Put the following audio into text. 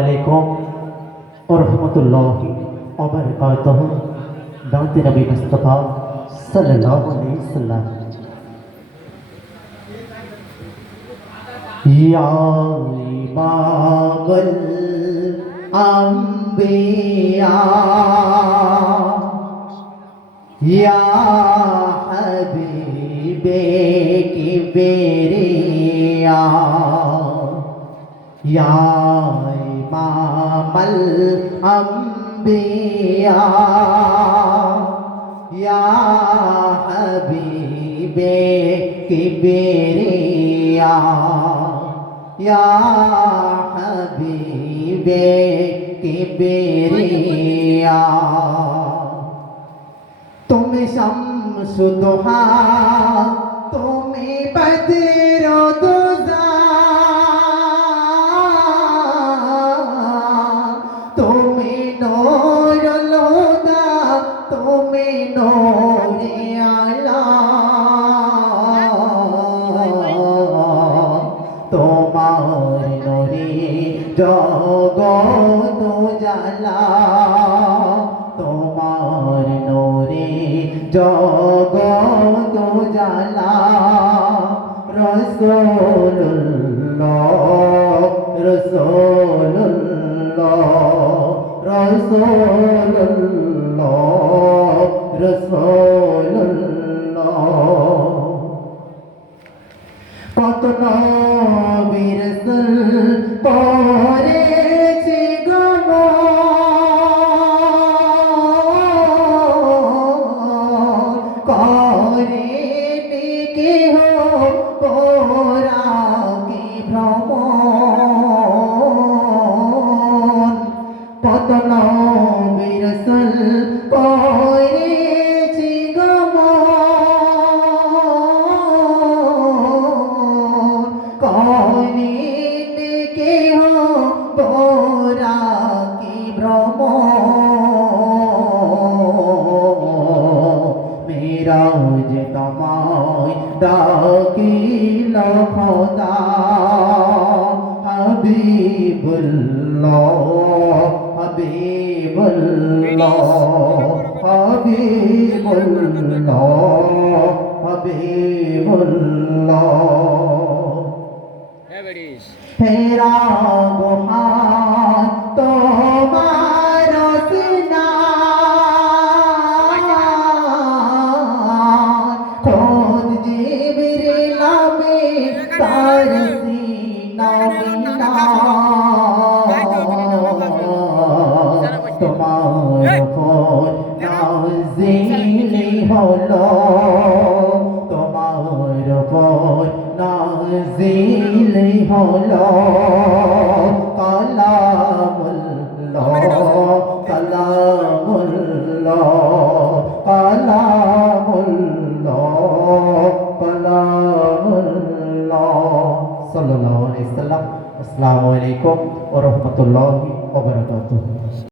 আলাইকুম ওয়া রাহমাতুল্লাহি ওয়া বারাকাতুহু। দাওয়াতে নবী মুস্তাফা সাল্লাল্লাহু আলাইহি ওয়াসাল্লাম। ইয়া ইমামুল আম্বিয়া ইয়া হাবিবে কিবরিয়া ইয়া ইমামুল আম্বিয়া ইয়া হাবিবে কিবরিয়া ইয়া হাবিবে কিবরিয়া তুমি শামসু দুহা তুমি বদরু দুজা তুমি নূরুল হুদা তুমি নূরে আলা তোমার নূরে জগৎ উজালা তোমার নূরে জগৎ উজালা রাসূলুল্লাহ রাসূলুল্লাহ রাসূলুল্লাহ রাসূলুল্লাহ কত নবী রাসূল পড়েছি করেনি কেহ পোরাকি ভ্রমণ কত নবী রাসূল করেছি করেনি কেহ পোরাকি মিরাজ তোমায় ডাকিল খোদা হাবিবুল্লাহ হাবিবুল্লাহ হাবিবুল্লাহ হাবিবুল্লাহ হেরা গোহান তোমার সিনা খোদ জিবরিল আমিন তার সিনা বিনা তোমার উপর নাজিল হলো তোমার উপর নাজিল হলো কালামুল্লাহ কালামুল্লাহ কালামুল্লাহ কালামুল্লাহ সাল্লাল্লাহু আলাইহি ওয়াসাল্লাম। আসসালামু আলাইকুম ওয়া রাহমাতুল্লাহি ওয়া বারাকাতুহু।